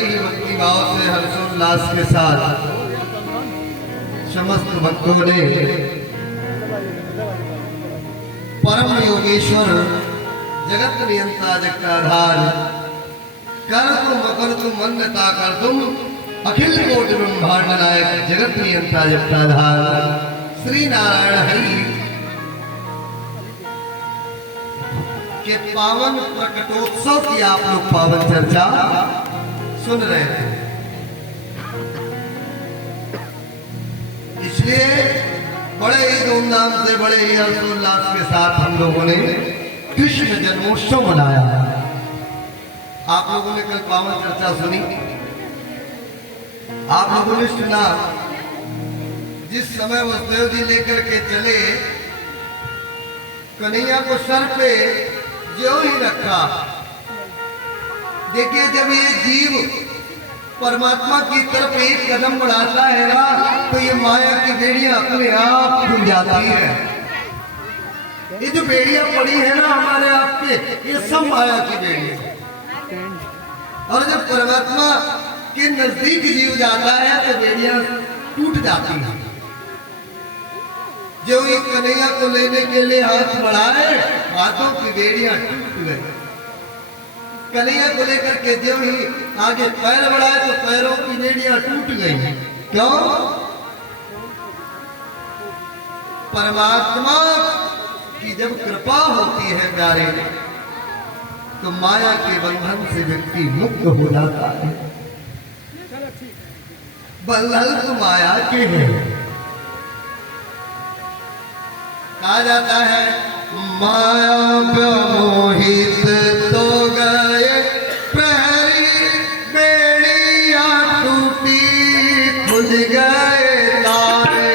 बड़े ही भक्ति भाव से हर्षोल्लास के साथ समस्त भक्तों ने परम योगेश्वर जगत नियंता जगताधार कर तुम मकर तुम मन्नता कर तुम अखिल कोटि ब्रह्मांड नायक जगत नियंता जगताधार श्री नारायण हरि के पावन प्रकटोत्सव की आप लोग पावन चर्चा सुन रहे थे। इसलिए बड़े ही धूमधाम से बड़े ही हर्षोल्लास के साथ हम लोगों ने कृष्ण जन्मोत्सव मनाया। आप लोगों ने कल पावन चर्चा सुनी, आप लोगों ने सुना जिस समय वसुदेव जी लेकर के चले कन्हैया को सर पे जो ही रखा। देखिए जब ये जीव परमात्मा की तरफ एक कदम बढ़ाता है ना तो ये माया की बेड़ियां अपने आप खुल जाती है। ये जो बेड़ियां पड़ी है ना हमारे आपके, ये सब माया की बेड़ियां। और जब परमात्मा के नजदीक जीव जाता है तो बेड़ियां टूट जाती हैं। जो एक कन्हैया को लेने के लिए हाथ बढ़ाए, हाथों की बेड़ियां टूट गई। कन्हैया को लेकर के जो ही आगे पैर बढ़ाए तो पैरों की बेड़ियां टूट गई। क्यों? परमात्मा की जब कृपा होती है प्यारे तो माया के बंधन से व्यक्ति मुक्त हो जाता है। बंधन तो माया के हैं। कहा जाता है माया मोहित तो गए प्रहरी, बेड़िया टूटी खुल गए तारे।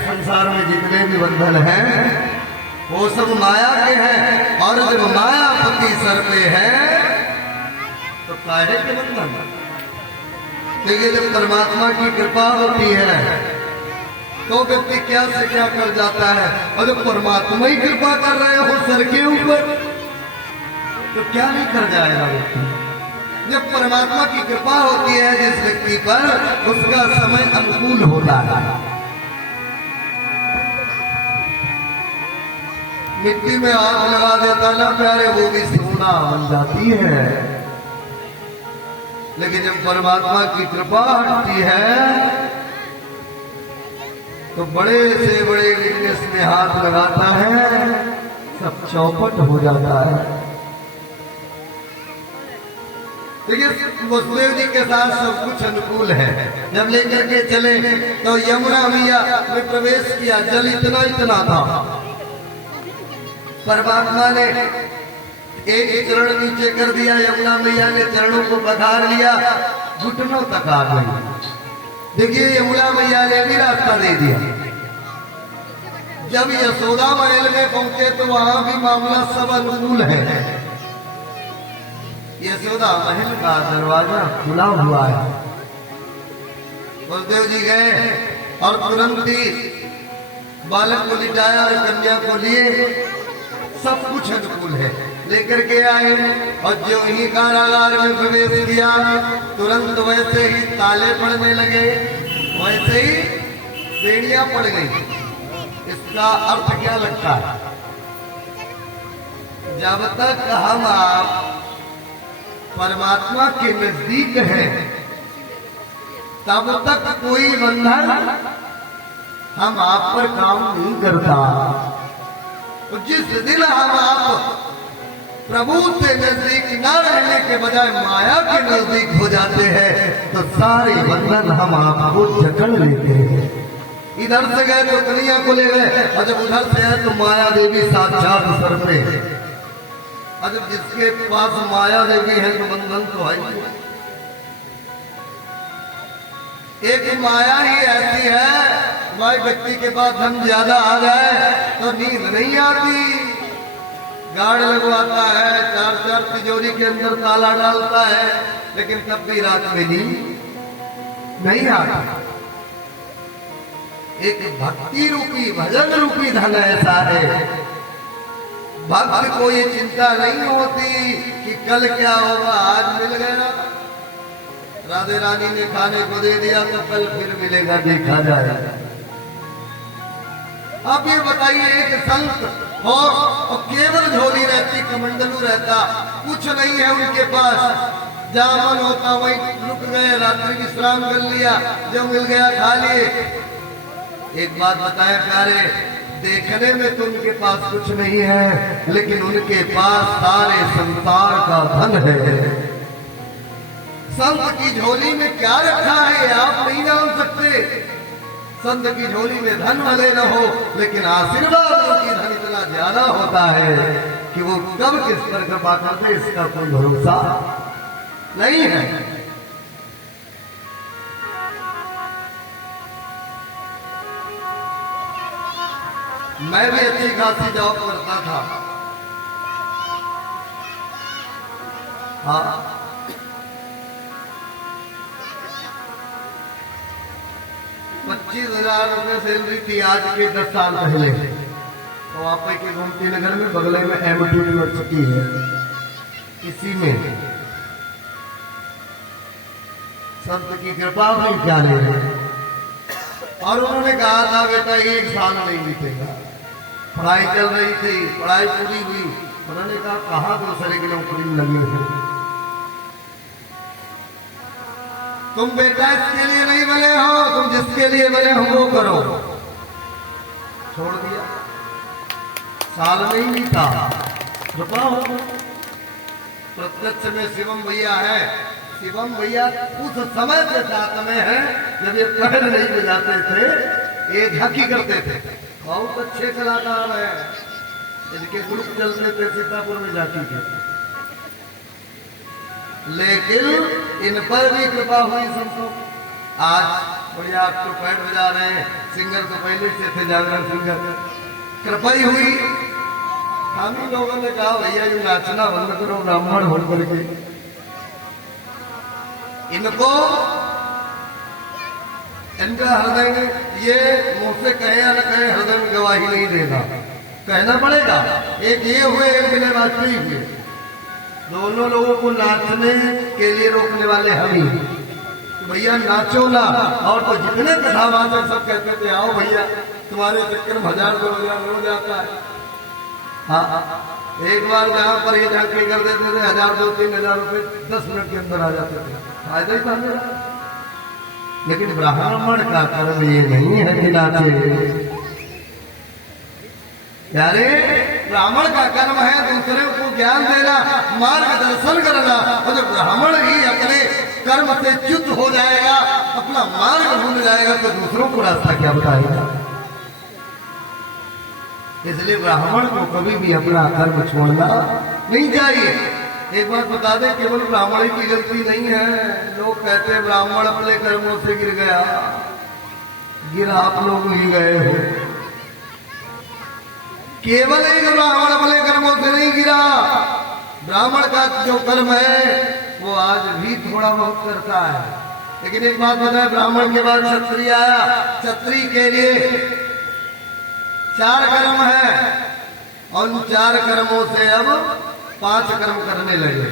संसार में जितने भी बंधन हैं वो सब माया के हैं। और जब मायापति सर पे है तो काहे के बंधन? देखिए जब परमात्मा की कृपा होती है तो व्यक्ति क्या से क्या कर जाता है। और जब परमात्मा ही कृपा कर रहे हो सर के ऊपर तो क्या नहीं कर जाएगा व्यक्ति। जब परमात्मा की कृपा होती है जिस व्यक्ति पर उसका समय अनुकूल होता है। मिट्टी में हाथ लगा देता ना प्यारे वो भी सोना बन जाती है। लेकिन जब परमात्मा की कृपा हटती है तो बड़े से बड़े बिजनेस में हाथ लगाता है, सब चौपट हो जाता है। देखिए वसुदेव जी के साथ सब कुछ अनुकूल है। जब लेकर के चले तो यमुना मैया में प्रवेश किया, जल इतना इतना था। परमात्मा ने एक चरण नीचे कर दिया, यमुना मैया ने चरणों को पखार लिया, घुटनों तक आ गई। देखिए यमुना मैया ने भी रास्ता दे दिया। जब यशोदा महल में पहुंचे तो वहां भी मामला सब अनुकूल है। यशोदा महल का दरवाजा खुला हुआ है। बलदेव जी गए और तुरंत ही बालक को लिटाया और कन्या को लिए, सब कुछ अनुकूल है, लेकर के आए और जो ही कारागार में प्रवेश किया तुरंत वैसे ही ताले पड़ने लगे, वैसे ही बेड़ियां पड़ गई। इसका अर्थ क्या लगता है? जब तक हम आप परमात्मा के नजदीक हैं तब तक कोई बंधन हम आप पर काम नहीं करता। तो जिस दिन हम आप प्रभु से नजदीक न रहने के बजाय माया के नजदीक हो जाते हैं तो सारे बंधन हम आपको जकड़ लेते हैं। इधर से गए तो कन्हैया को ले गए और जब उधर से आए तो माया देवी साक्षात सर पे। और जब जिसके पास माया देवी है तो बंधन तो है। एक माया ही ऐसी है, भाई व्यक्ति के पास धन ज्यादा आ जाए तो नींद नहीं आती, गार्ड लगवाता है, चार चार तिजोरी के अंदर ताला डालता है, लेकिन तब भी रात में नींद नहीं आती। एक भक्ति रूपी भजन रूपी धन ऐसा है, भक्त को ये चिंता नहीं होती कि कल क्या होगा, आज मिल गया, राधे रानी ने खाने को दे दिया तो कल फिर मिलेगा, देखा जाएगा। अब ये बताइए एक संत हो और केवल झोली रहती, कमंडलू रहता, कुछ नहीं है उनके पास, जहां मन होता वहीं रुक गए, रात्रि विश्राम कर लिया, जो मिल गया खा लिए। एक बात बताए प्यारे, देखने में तो उनके पास कुछ नहीं है, लेकिन उनके पास सारे संसार का धन है। संत की झोली में क्या रखा है आप नहीं जान सकते। संत की झोली में धन भले न हो, लेकिन आशीर्वाद की धन इतना ज्यादा होता है कि वो कब किस पर कृपा करते इसका कोई भरोसा नहीं है। मैं भी अच्छी खासी जॉब करता था। हाँ, 25,000 रुपये सैलरी थी आज के 10 साल पहले। तो आप के गोमती नगर में बगले में एमटी यूनिवर्सिटी है, इसी में संत की कृपा हुई क्या ले रहे। और उन्होंने कहा था बेटा 1 साल नहीं बीतेगा, पढ़ाई चल रही थी, पढ़ाई पूरी हुई, उन्होंने कहा कहाँ दूसरे की नौकरी में लगे थे, तुम बेटा इसके लिए नहीं बने हो, तुम जिसके लिए बने हो वो करो। छोड़ दिया, साल नहीं बीता, रुपा हो। प्रत्यक्ष में शिवम भैया है, शिवम भैया उस समय के साथ में है जब ये पहल नहीं बजाते थे, ये झांकी करते थे, बहुत अच्छे कलाकार हैं, इनके ग्रुप चलते थे सीतापुर में झांकी के। लेकिन इन पर भी कृपा हुई संतों। आज बढ़िया आपको पैड बजा रहे हैं, सिंगर तो पहले से थे, जागरण सिंगर, कृपा ही हुई। हम ही लोगों ने कहा भैया ये नाचना बंद करो, ब्राह्मण हो करके इनको, इनका हृदय में ये मुंह से कहे या न कहे हृदय में गवाही नहीं देगा, कहना पड़ेगा। एक ये हुए, एक विनय वाजपेयी हुए, दोनों लोगों को नाचने के लिए रोकने वाले हम ही, भैया नाचो ना। और तो जितने कथावाचक सब कहते थे आओ भैया तुम्हारे चक्कर में 1000-2000 हो जाता है। हाँ, एक बार जहां पर ये झांकी कर देते थे 1000-2-3 रुपए 10 मिनट के अंदर आ जाते थे, फायदा ही था मेरा। लेकिन ब्राह्मण का कर्म ये नहीं है कि नाचे यारे, ब्राह्मण का कर्म है दूसरे को ज्ञान देना, मार्गदर्शन करना। और जब ब्राह्मण ही अपने कर्म से च्युत हो जाएगा, अपना मार्ग भूल जाएगा, तो दूसरों को रास्ता क्या बताएगा। इसलिए ब्राह्मण को कभी भी अपना कर्म छोड़ना नहीं चाहिए। एक बात बता दें, केवल ब्राह्मण की गलती नहीं है। लोग कहते हैं ब्राह्मण अपने कर्मों से गिर गया, गिर आप लोग ही गए हो। केवल एक ब्राह्मण अपने कर्मों से नहीं गिरा, ब्राह्मण का जो कर्म है वो आज भी थोड़ा बहुत करता है। लेकिन एक बात बताए, ब्राह्मण के बाद क्षत्रिय आया। क्षत्रिय के लिए 4 कर्म है और उन 4 कर्मों से अब 5 कर्म करने लगे,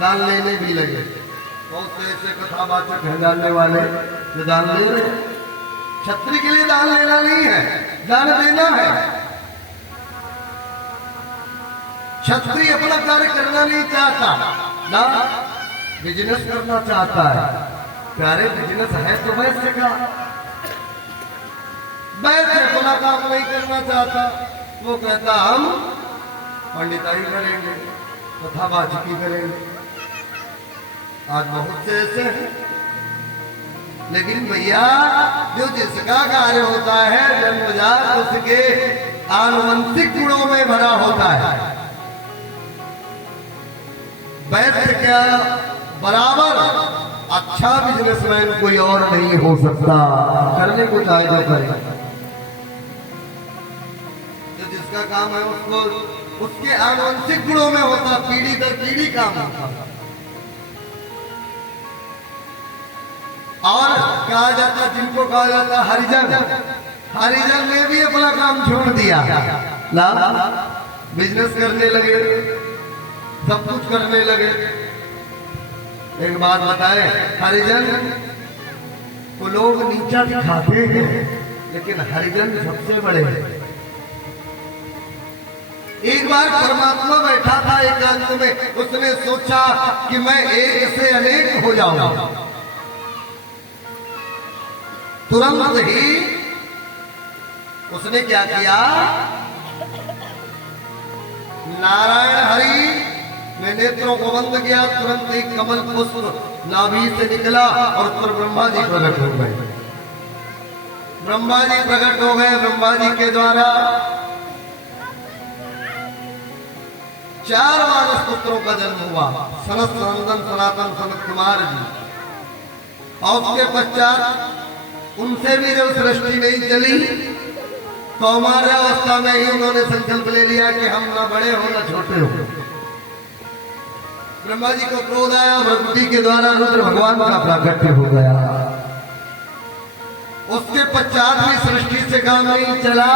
दान लेने भी लगे। बहुत से ऐसे कथावाचक हैं जानने वाले जो दान ले रहे। क्षत्रिय के लिए दान लेना नहीं है, दान देना है। क्षत्रिय अपना कार्य करना नहीं चाहता ना, बिजनेस करना चाहता है। प्यारे बिजनेस है तो वैश्य का, वैश्य अपना काम नहीं करना चाहता। वो कहता हम पंडिताई करेंगे, कथावाचकी करेंगे। आज बहुत से ऐसे हैं। लेकिन भैया जो जिसका कार्य होता है जन्मजात उसके आनुवंशिक गुणों में भरा होता है। वैश्य क्या बराबर अच्छा बिजनेसमैन कोई और नहीं हो सकता, करने को चाहे तो करे। जो जिसका काम है उसको उसके आनुवंशिक गुणों में होता, पीढ़ी दर पीढ़ी काम होता। और कहा जाता, जिनको कहा जाता हरिजन, हरिजन ने भी अपना काम छोड़ दिया, ला बिजनेस करने लगे, सब कुछ करने लगे। एक बात बताए, हरिजन को लोग नीचा दिखाते हैं, लेकिन हरिजन सबसे बड़े हैं। एक बार परमात्मा बैठा था एकांत में, उसने सोचा कि मैं एक से अनेक हो जाऊंगा। तुरंत ही उसने क्या किया, नारायण हरि ने नेत्रों को बंद किया। तुरंत एक कमल पुष्प नाभि से निकला और पर ब्रह्मा जी प्रकट हो गए। ब्रह्मा जी प्रकट हो गए। ब्रह्मा जी के द्वारा 4 मानस पुत्रों का जन्म हुआ, सनत, सनंदन, सनातन, सनत कुमार जी। और उसके पश्चात उनसे भी जब सृष्टि नहीं चली तो हमारे अवस्था में ही उन्होंने संकल्प ले लिया कि हम ना बड़े हो ना छोटे हो। ब्रह्मा जी को क्रोध आया, भगवती के द्वारा रुद्र भगवान का प्राकट्य हो गया। उसके पश्चात भी सृष्टि से काम नहीं चला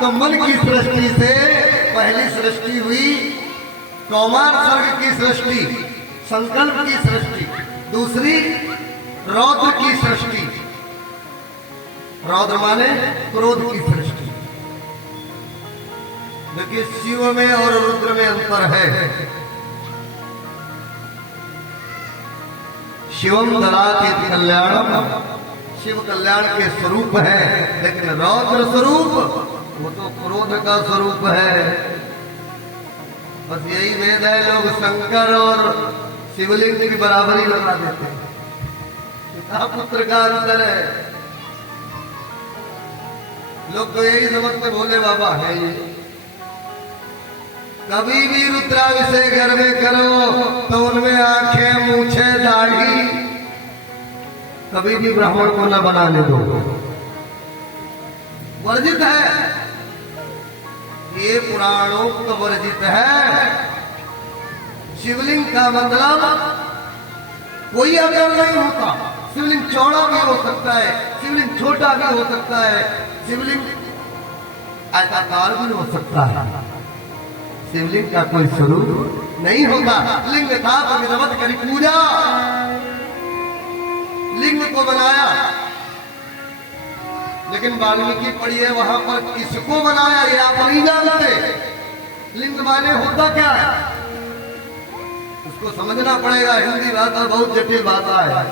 तो मन की सृष्टि से पहली सृष्टि हुई, कौमार सर्ग की सृष्टि, संकल्प की सृष्टि। दूसरी रौद्र की सृष्टि, रौद्र माने क्रोध की सृष्टि। देखिए शिव में और रुद्र में अंतर है। शिवम दलातीत कल्याणम, शिव कल्याण के स्वरूप है, लेकिन रौद्र स्वरूप वो तो क्रोध का स्वरूप है। बस यही वेद है, लोग शंकर और शिवलिंग की बराबरी लगा देते हैं। पिता पुत्र का अंतर है। लोग तो यही समझते भोले बाबा है ये। कभी भी रुद्राभिषेक घर में करो तो उनमें आंखें, मूछे, दाढ़ी कभी भी ब्राह्मण को न बनाने दो, वर्जित है। ये पुराणोक्त वर्जित है। शिवलिंग का मतलब कोई आकार नहीं होता। शिवलिंग चौड़ा भी हो सकता है, शिवलिंग छोटा भी हो सकता है, शिवलिंग आयताकार भी हो सकता है। शिवलिंग का कोई स्वरूप नहीं होता। लिंग था विधवत करी पूजा, लिंग को बनाया। लेकिन वाल्मीकि पढ़ी है, वहां पर किसको बनाया ये आप नहीं जानते। लिंग माने होता क्या है उसको समझना पड़ेगा। हिंदी भाषा बहुत जटिल भाषा है।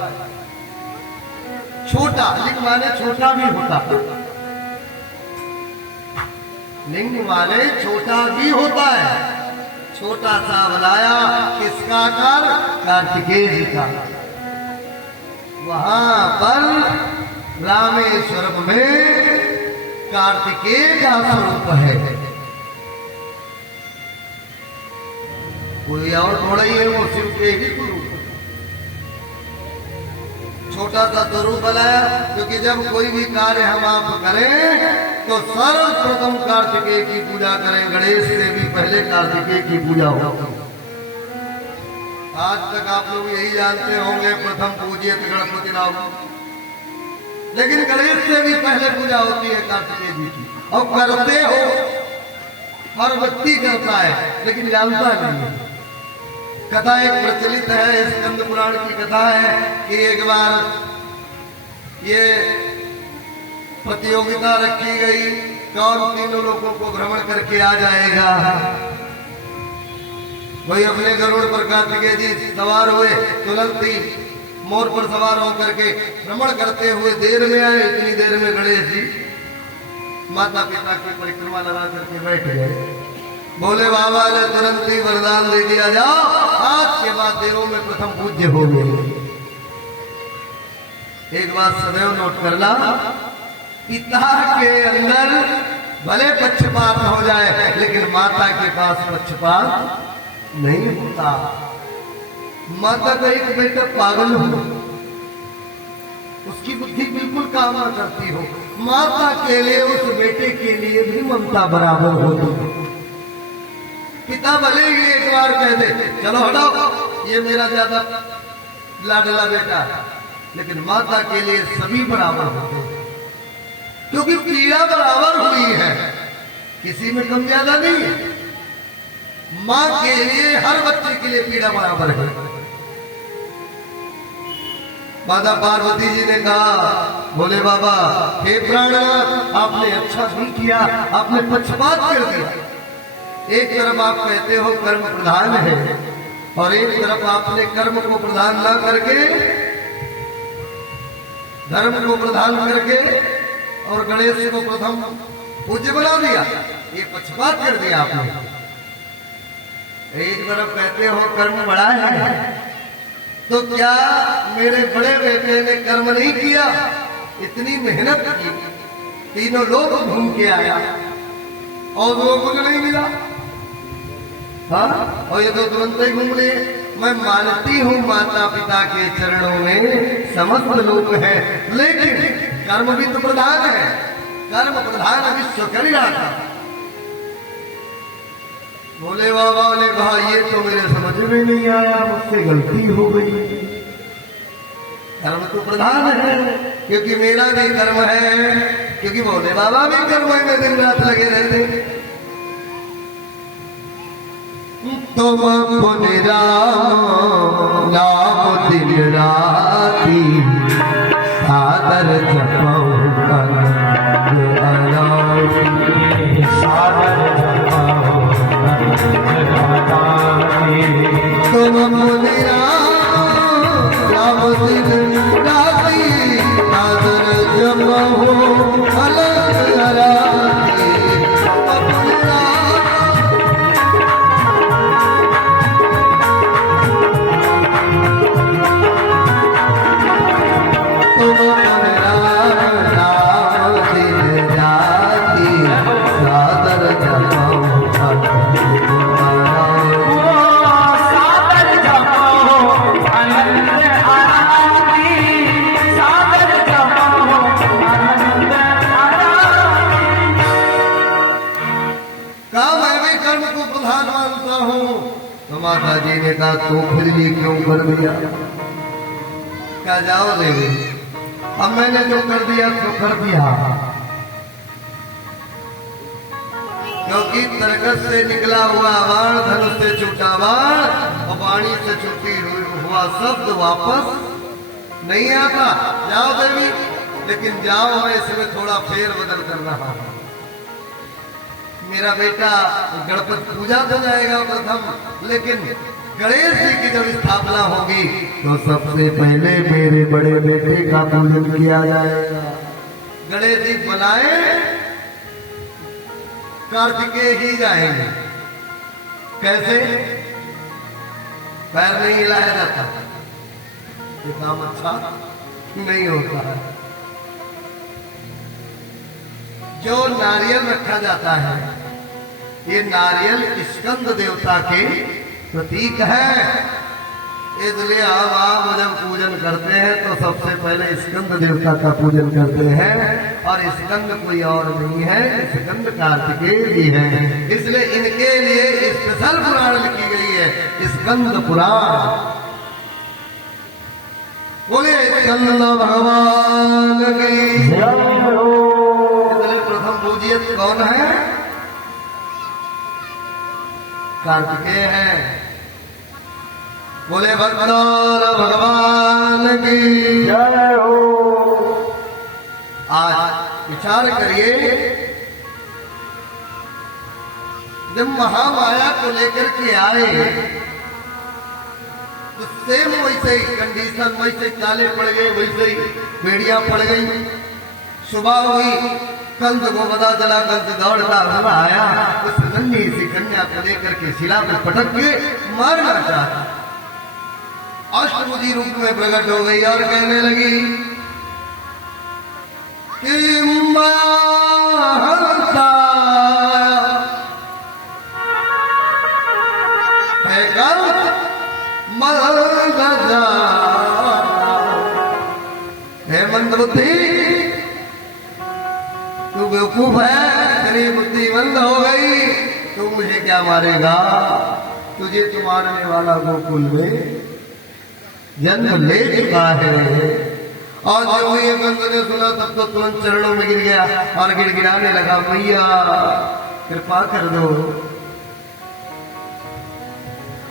छोटा, लिंग माने छोटा भी होता है, लिंग माने छोटा भी होता है। छोटा सा बनाया, किसका आकार, कार्तिकेय जी का। वहां पर रामेश्वरम में कार्तिकेय का स्वरूप है, कोई और थोड़ा ही है, वो शिव के ही स्वरूप। छोटा सा स्वरूप बनाया, क्योंकि जब कोई भी कार्य हम आप करें तो सर्वप्रथम कार्तिकेय की पूजा करें। गणेश से भी पहले कार्तिकेय की पूजा होती है। आज तक आप लोग यही जानते होंगे प्रथम पूजित गणपति राम, लेकिन गणेश से भी पहले पूजा होती है कार्तिकेय जी की। और करते हो, हर व्यक्ति करता है लेकिन जानता नहीं है। कथा एक प्रचलित है, स्कंद पुराण की कथा है कि एक बार ये प्रतियोगिता रखी गई, कौन तीनों लोगों को भ्रमण करके आ जाएगा। कोई अपने गरुड़ पर कार्तिकेय जी सवार हुए, तुरंत ही मोर पर सवार होकर के भ्रमण करते हुए देर में आए। इतनी देर में गणेश जी माता पिता की परिक्रमा लगा करके बैठ गए। बोले बाबा ने तुरंत ही वरदान दे दिया, जाओ आज के बाद देवों में प्रथम पूज्य हो गए। एक बात सदैव नोट करना, पिता के अंदर भले पक्षपात हो जाए लेकिन माता के पास पक्षपात नहीं होता। माता का एक बेटा पागल हो, उसकी बुद्धि बिल्कुल काम न करती हो, माता के लिए उस बेटे के लिए भी ममता बराबर होती है। पिता भले ही एक बार कह दे चलो हटाओ ये मेरा ज्यादा लाडला बेटा है, लेकिन माता के लिए सभी बराबर होते हैं, क्योंकि पीड़ा बराबर हुई है, किसी में कम ज्यादा नहीं है। मां के लिए हर बच्चे के लिए पीड़ा बराबर है। माता पार्वती जी ने कहा, बोले बाबा हे प्राणनाथ, आपने अच्छा नहीं किया, आपने पक्षपात कर दिया। एक तरफ आप कहते हो कर्म प्रधान है और एक तरफ आपने कर्म को प्रधान न करके धर्म को प्रधान करके और गणेश को प्रथम पूज्य बना दिया। ये पक्षपात कर दिया आपने। एक तरफ कहते हो कर्म बड़ा है, तो क्या मेरे बड़े बेटे ने कर्म नहीं किया? इतनी मेहनत की, तीनों लोग घूम के आया और वो कुछ नहीं मिला। हाँ, और ये तो तुरंत ही घूम लिए। मैं मानती हूँ माता पिता के चरणों में समस्त लोग हैं, लेकिन कर्म भी तो प्रधान है। कर्म प्रधान विश्व कल्याण। बोले बाबा ने कहा ये तो मेरे समझ में नहीं आया, मुझसे गलती हो गई। कर्म तो प्रधान है क्योंकि मेरा भी कर्म है, क्योंकि बोले बाबा भी कर्म में दिन रात लगे रहते। तुम पुनि राम नाम दिन राती सादर जपो सादर तुम पुनि राम दिन राती सादर जपो अलग राती। माता जी ने कहा तो फिर भी क्यों कर दिया? क्या जाओ देवी, अब मैंने जो कर दिया तो कर दिया, क्योंकि तरकस से निकला हुआ बाण धनुष से छूटा बाण और वाणी से छूटी हुआ शब्द वापस नहीं आता। जाओ देवी, लेकिन जाओ मैं इसमें थोड़ा फेर बदल करना है। मेरा बेटा गणपति पूजा तो जाएगा प्रथम, लेकिन गणेश जी की जब स्थापना होगी तो सबसे पहले मेरे बड़े बेटे का पूजन किया जाएगा। गणेश जी बनाए कार्तिकेय ही जाएंगे। कैसे? पैर नहीं हिलाया जाता, ये काम अच्छा नहीं होता है। जो नारियल रखा जाता है, ये नारियल स्कंद देवता के प्रतीक है। इसलिए हम आप जब पूजन करते हैं तो सबसे पहले स्कंद देवता का पूजन करते हैं, और स्कंद कोई और नहीं है, स्कंद कार्तिकेय जी हैं। इसलिए इनके लिए स्पेशल पुराण लिखी गई है, स्कंद पुराण। बोले स्कंद भगवान की। इसलिए प्रथम पूजित कौन है? कार्तिकेय है। बोले भगवान भगवान की जय हो। आज विचार करिए, जब महामाया को लेकर के आए तो सेम वैसे ही कंडीशन, वैसे ही ताले पड़ गए, वैसे ही बेड़ियां पड़ गई। सुबह हुई, कंस को पता चला, कंस दौड़ता हुआ आया, उस नन्ही सी कन्या को लेकर के शिला में पटक के मारना चाहा। अष्टभुजी रूप में प्रकट हो गई और कहने लगी कि माता है हे मंदबुद्धि, तू बेवकूफ है, तेरी बुद्धि बंद हो गई, तू मुझे क्या मारेगा? तुझे तो मारने वाला गोकुल में जन्म ले चुका है। और जब ये कंस ने सुना तब तो तुरंत चरणों में गिर गया और गिड़गिड़ाने लगा, मैया कृपा कर दो,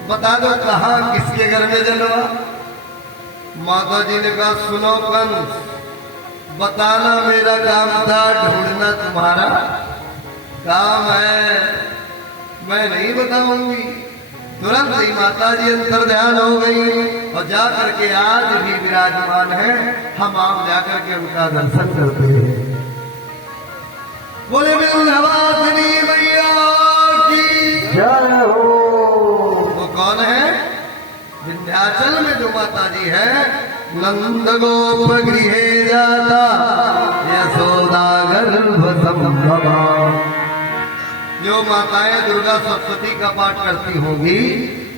बता दो कहाँ किसके घर में जन्मा? माता जी ने कहा, सुनो कंस, बताना मेरा काम था, ढूंढना तुम्हारा काम है, मैं नहीं बताऊंगी। तुरंत ही माता जी अंतर ध्यान हो गई और जाकर के आज भी विराजमान है। हम आप जाकर के उनका दर्शन करते हैं। बोले विंध्यवासिनी मैया की जय हो। वो कौन है? विंध्याचल में जो माता जी है, नंद गोप गृहे जाता यशोदा गर्भ संभवा। जो माताएं दुर्गा सप्तशती का पाठ करती होंगी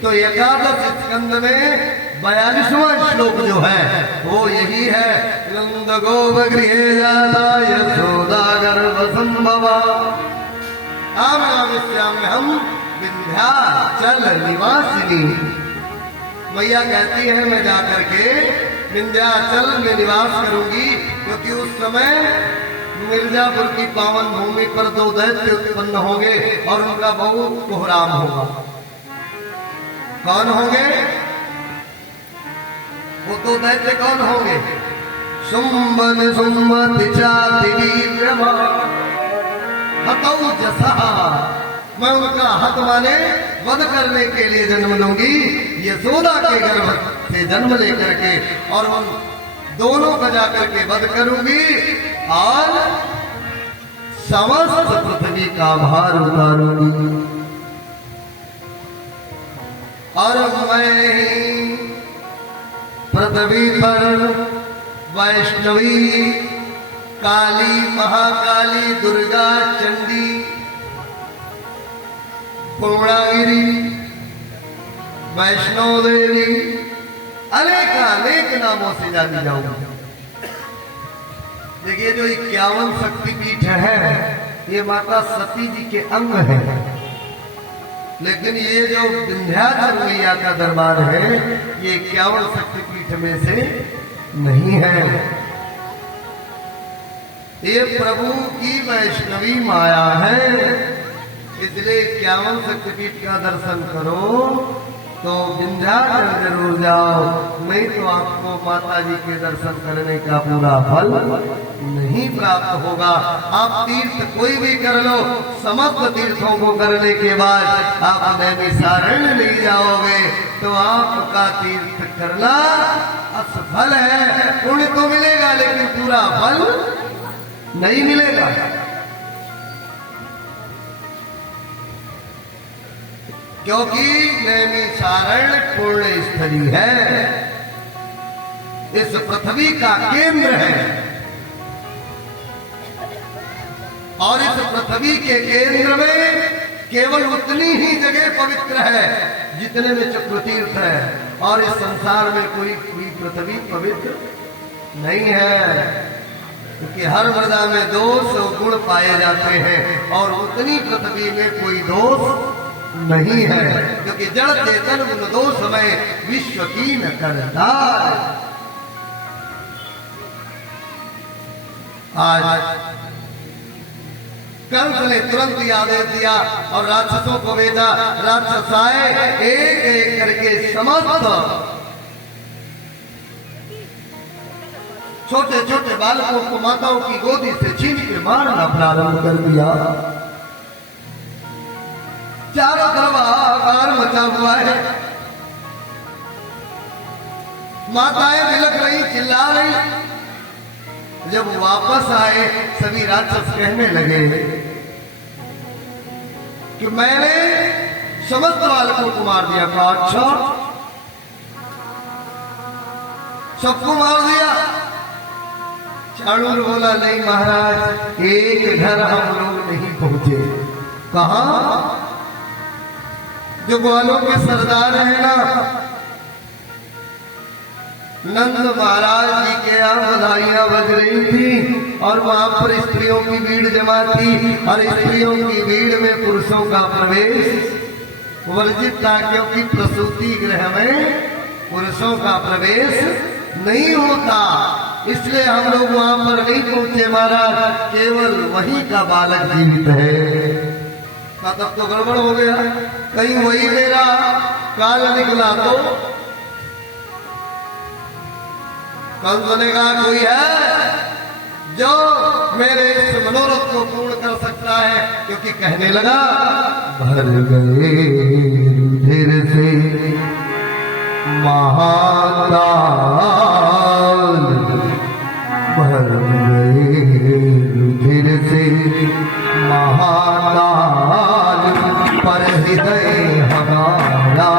तो एकादश स्कंद में 42वां श्लोक जो है वो यही है, नंद गोप गृहे जाता यशोदा गर्भ संभवा। आम रामेश्याम में हम विंध्याचल निवासिनी, मैया कहती है मैं जाकर के विंध्याचल में निवास करूंगी, क्योंकि उस समय मिर्जापुर की पावन भूमि पर 2 दैत्य उत्पन्न होंगे और उनका बहुत कोहराम होगा। कौन होंगे वो 2 दैत्य? कौन होंगे? सुम्बन सुम्मति चाति वीर्यमा हतौ जसा। मैं उनका हत माने वध करने के लिए जन्म लूंगी, यशोदा के गर्भ से जन्म लेकर के, और उन दोनों का जाकर के वध करूंगी और समस्त पृथ्वी का भार उतारूंगी। और मैं पृथ्वी पर वैष्णवी, काली, महाकाली, दुर्गा, चंडी, पूर्णागिरी, वैष्णो देवी, अनेक नामों से जानी जाऊंगी। देखिए, जो 51 शक्तिपीठ है ये माता सती जी के अंग है, लेकिन ये जो विंध्याचल मैया का दरबार है ये 51 शक्तिपीठ में से नहीं है। ये प्रभु की वैष्णवी माया है, इसलिए 51 शक्तिपीठ का दर्शन करो तो विंध्याचल जरूर जाओ, नहीं तो आपको माता जी के दर्शन करने का पूरा फल नहीं प्राप्त होगा। आप तीर्थ कोई भी कर लो, समस्त तीर्थों को करने के बाद आप नैमिषारण्य नहीं जाओगे तो आपका तीर्थ करना असफल है। पुण्य तो मिलेगा लेकिन पूरा फल नहीं मिलेगा। क्योंकि नैमिषारण्य पुण्य स्थली है, इस पृथ्वी का केंद्र है, और इस पृथ्वी के केंद्र में केवल उतनी ही जगह पवित्र है जितने में चक्रतीर्थ है, और इस संसार में कोई पृथ्वी पवित्र नहीं है, क्योंकि हर मृदा में दोष और गुण पाए जाते हैं और उतनी पृथ्वी में कोई दोष नहीं है, क्योंकि जड़ चेतन गुण दोष में विश्व की न करता। आज कंस ने तुरंत ही आदेश दिया और राक्षसों को भेजा। राक्षस आए, एक एक करके समस्त छोटे छोटे बालकों को माताओं की गोदी से छीन के मारना प्रारंभ कर दिया। चारों तरफ हाहाकार मचा हुआ है, माताएं बिलख रही, चिल्ला रही। जब वापस आए सभी राक्षस कहने लगे कि मैंने समस्त बालकों को मार दिया। कहा अच्छा, सबको मार दिया? चाणूर बोला नहीं महाराज, एक घर हम लोग नहीं पहुंचे। कहा? जो ग्वालों के सरदार हैं ना, नंद महाराज जी के यहाँ बधाइयां बज रही थी और वहां पर स्त्रियों की भीड़ जमा थी, और स्त्रियों की भीड़ में पुरुषों का प्रवेश वर्जित था, क्योंकि प्रसूति गृह में पुरुषों का प्रवेश नहीं होता। इसलिए हम लोग वहां पर नहीं पहुंचे महाराज, केवल वहीं का बालक जीवित है। तब तो गड़बड़ हो गया, कहीं वही मेरा काल निकला तो। कंस ने कहा कोई है जो मेरे इस मनोरथ को पूर्ण कर सकता है, क्योंकि कहने लगा भर गए रुधिर से महाकाल, भर गए रुधिर से महाकाल, पर हृदय हमारा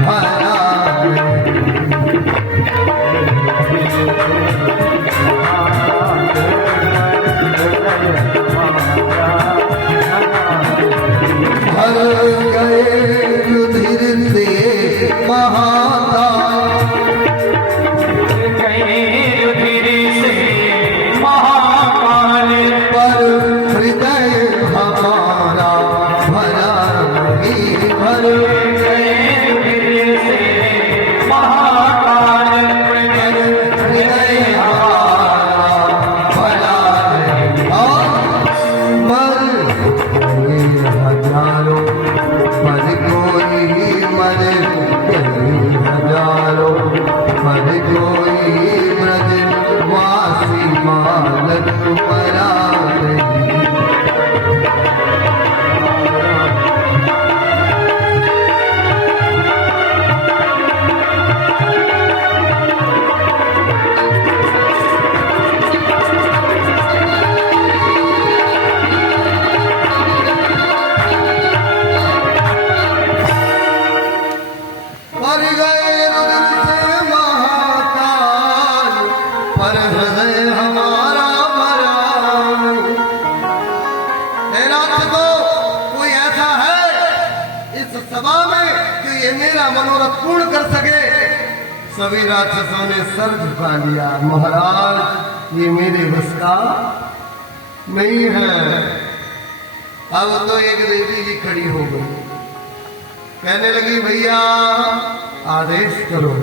भरा। भर गए रुधिर से महाकाल, पर हृदय हमारा भरा नहीं। भर मनोरथ पूर्ण कर सके। सभी राक्षसों ने सर झुका लिया, महाराज ये मेरे बस का नहीं है। अब तो एक देवी जी खड़ी हो गई, कहने लगी भैया आदेश करो,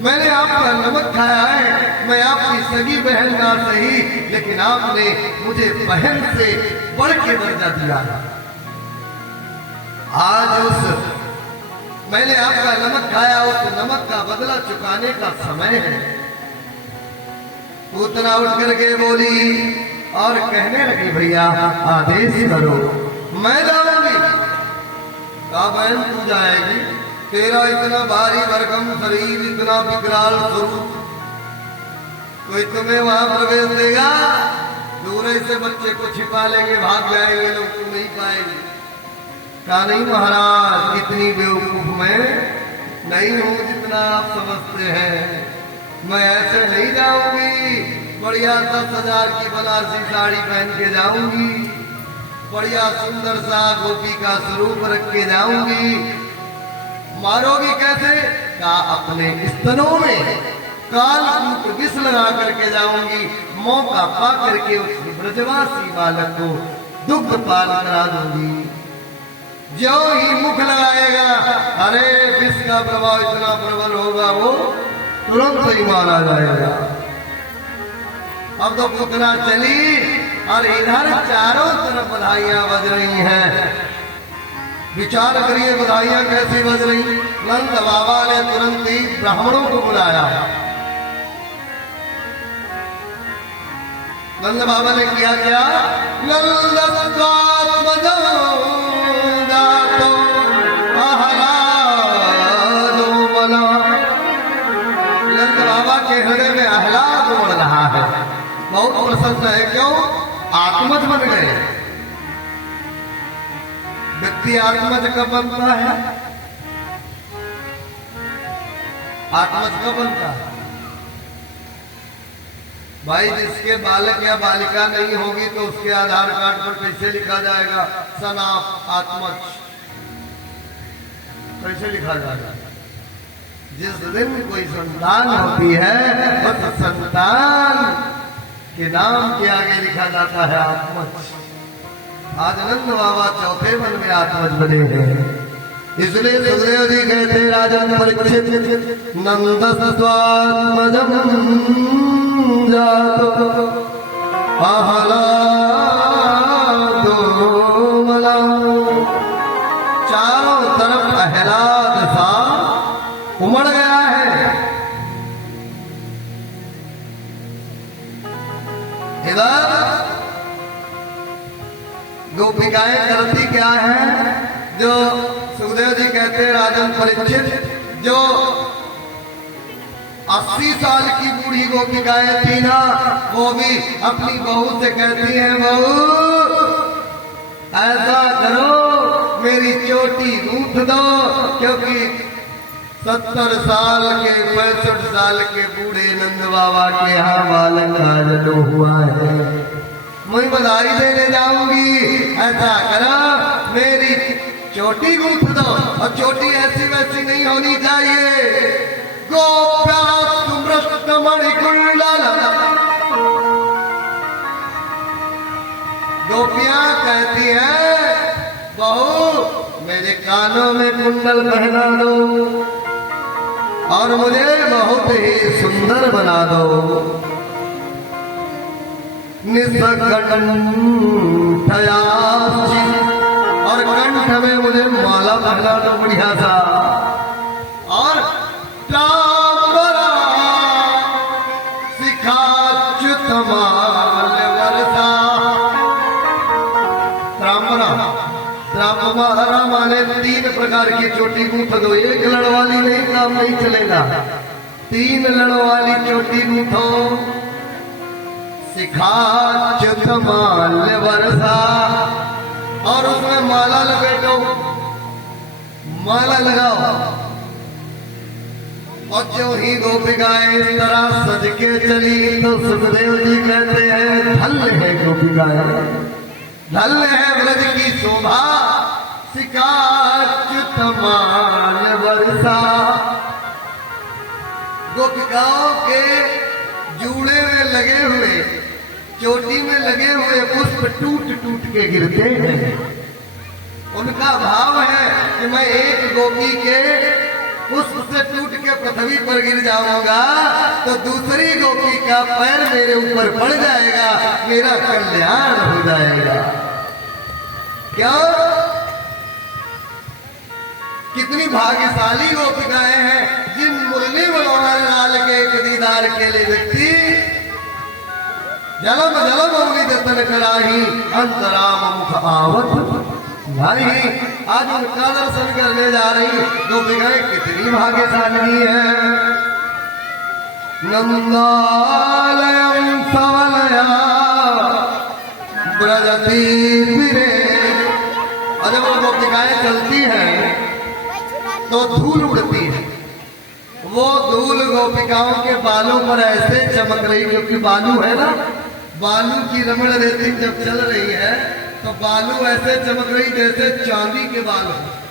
मैंने आपका नमक खाया है, मैं आपकी सगी बहन का सही, लेकिन आपने मुझे बहन से बढ़ के दर्जा दिया। आज उस मैंने आपका नमक खाया, उस नमक का बदला चुकाने का समय है। पूतना उठ करके बोली और कहने लगी भैया आदेश करो, मैं जाऊंगी। कहा बहन तू जाएगी, तेरा इतना भारी भरकम शरीर, इतना विकराल स्वरूप, कोई तुम्हें वहां प्रवेश देगा? दूर से बच्चे को छिपा लेंगे, भाग जाएंगे लोग, तुम नहीं पाएंगे। कहा नहीं महाराज, इतनी बेवकूफ मैं नहीं हूं जितना आप समझते हैं, मैं ऐसे नहीं जाऊंगी। बढ़िया 10,000 की बनारसी साड़ी पहन के जाऊंगी, बढ़िया सुंदर सा गोपी का स्वरूप रख के जाऊंगी। मारोगी कैसे? का अपने स्तनों में कालकूट विष लगा करके जाऊंगी। मौका पा करके उस ब्रजवासी बालक को दुग्ध पान करा दूंगी। जो ही मुख लगाएगा, अरे विष का प्रभाव इतना प्रबल होगा वो तुरंत ही मारा जाएगा। अब तो पुतना चली और इधर चारों तरफ बधाइयां बज रही हैं। विचार करिए बधाइयां कैसी बज रही। नंद बाबा ने तुरंत ही ब्राह्मणों को बुलाया। नंद बाबा ने किया क्या? नंद बाबा के हृदय में आह्लाद उमड़ रहा है, बहुत प्रसन्न है। क्यों? आत्मज बन गए। व्यक्ति आत्मज कब बनता है? आत्मज कब बनता है? भाई जिसके बालक या बालिका नहीं होगी तो उसके आधार कार्ड पर कैसे लिखा जाएगा सन ऑफ आत्मज? कैसे लिखा जाएगा? जिस दिन कोई संतान होती है उस संतान के नाम के आगे लिखा जाता है आत्मज। आज नंद बाबा चौथे मन में आत्मज बने हैं। इसलिए सुखदेव जी कहते राजन परीक्षित नंदस्वात्मजं जातो आह्लादो मलम्। चारों तरफ आह्लाद सा उमड़ गया है। इधर गोपिकाएं करती क्या है? जो सुखदेव जी कहते हैं राजन परीक्षित, जो 80 साल की बूढ़ी गोपिकाएं थी ना, वो भी अपनी बहू से कहती हैं, बहू ऐसा करो मेरी चोटी गूंथ दो, क्योंकि 70 साल के 65 साल के बूढ़े नंद बाबा के यहाँ बालक का जन्म हुआ है। मैं बधाई देने जाऊंगी, ऐसा करो मेरी चोटी गूंथ दो। और चोटी ऐसी वैसी नहीं होनी चाहिए। गोपियां कहती है, बहू मेरे कानों में कुंडल पहना दो और मुझे बहुत ही सुंदर बना दो। और कंठ में मुझे माला पहना दो बढ़िया सा। और त्रांबरा माने 3 प्रकार की चोटी गूंथ दो। एक लड़ वाली नहीं, काम नहीं चलेगा। 3 लड़ वाली चोटी गूंथो। शिखाच्युत माल्य वर्षा, और उसमें माला लपेटो, माला लगाओ। और जो ही गोपिकाएं इस तरह सज के चली तो सुखदेव जी कहते हैं, धन्य है गोपिकाएं, धन्य है ब्रज की शोभा। शिखाच्युत माल्य वर्षा, गोपिकाओं के जूड़े में लगे हुए, चोटी में लगे हुए पुष्प टूट टूट के गिरते हैं। उनका भाव है कि मैं एक गोपी के पुष्प से टूट के पृथ्वी पर गिर जाऊंगा तो दूसरी गोपी का पैर मेरे ऊपर पड़ जाएगा, मेरा कल्याण हो जाएगा। क्यों? कितनी भाग्यशाली गोपिकाएं हैं जिन मुरली मनोहर लाल के एक दीदार के लिए व्यक्ति जलम जलम अग्नि जतन कराही अंतराम मुख आवत नहीं। आज उनका दर्शन करने जा रही गोपिकाएं कितनी भाग्यशाली है। नंदालयम सवलया ब्रजतीरे। और जब वो गोपिकाएं चलती हैं तो धूल उड़ती है। वो धूल गोपिकाओं के बालों पर ऐसे चमक रही, क्योंकि बालू है ना, बालू की रमण रेती जब चल रही है तो बालू ऐसे चमक रही जैसे चांदी के बाल हो।